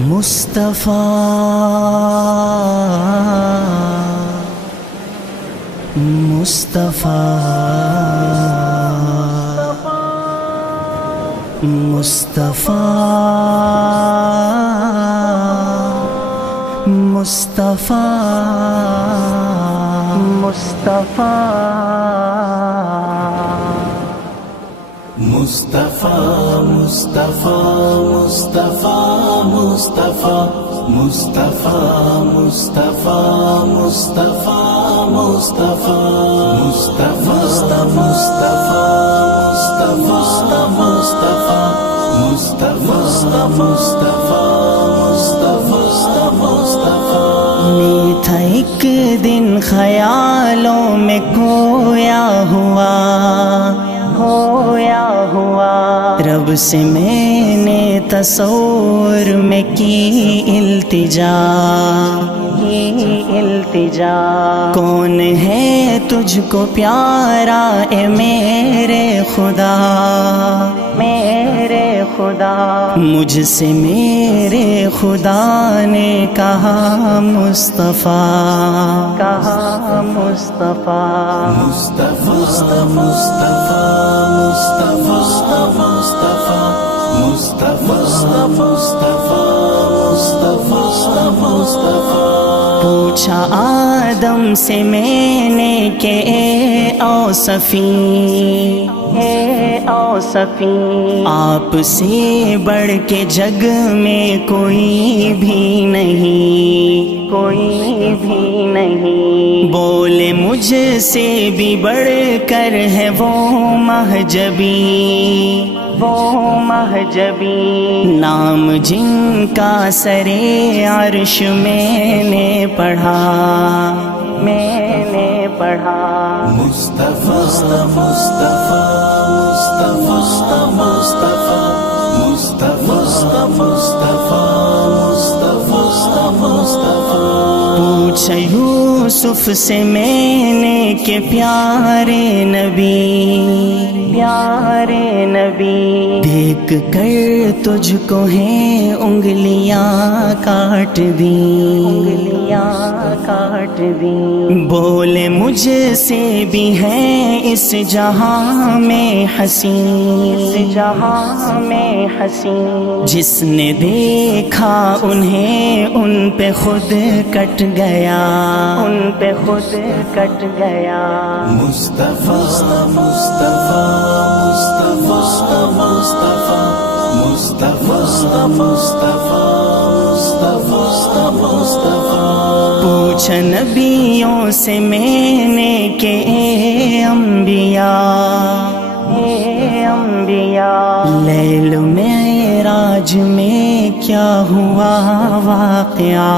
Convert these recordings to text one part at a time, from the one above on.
مصطفیٰ مصطفیٰ مصطفیٰ مصطفیٰ مصطفیٰ مصطفیٰ مصطفیٰ مصطفیٰ مصطفیٰ مصطفیٰ مصطفیٰ مصطفیٰ مصطفیٰ مصطفیٰ میٹھا ایک دن خیالوں میں کھویا ہوا رب سے میں نے تصور میں کی التجا کون ہے تجھ کو پیارا اے میرے خدا مجھ سے میرے خدا نے کہا مصطفیٰ پوچھا آدم سے میں نے کہ اے اوصفی آپ سے بڑھ کے جگ میں کوئی بھی نہیں بولے مجھ سے بھی بڑھ کر ہے وہ مہجبی نام جن کا سرے عرش میں نے پڑھا مصطفیٰ پوچھا یوسف سے میں نے کہ پیارے نبی دیکھ کر تجھ کو ہیں انگلیاں کاٹ دی بولے مجھ سے بھی ہیں اس جہاں میں حسین جس نے دیکھا انہیں ان پہ خود کٹ گیا مصطفیٰ پوچھا نبیوں سے میں نے کہ اے انبیاء لیل معراج میں کیا ہوا واقعہ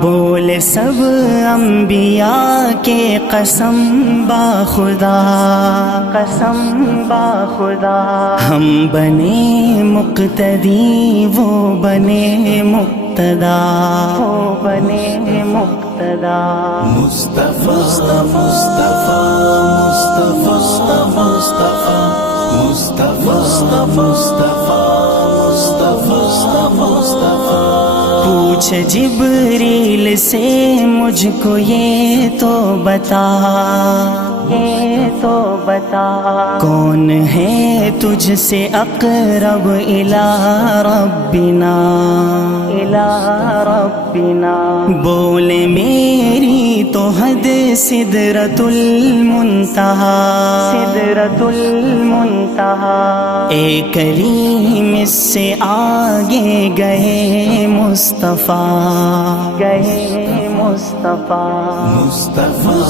بولے سب انبیاء کے قسم با خدا ہم بنے مقتدی وہ بنے مقتدا مصطفیٰ پوچھ جبریل سے مجھ کو یہ تو بتا کون ہے تجھ سے اقرب الی ربنا بولے میری تو حد سدرۃ المنتہا اے کریم اس سے آگے گئے مصطفیٰ مصطفیٰ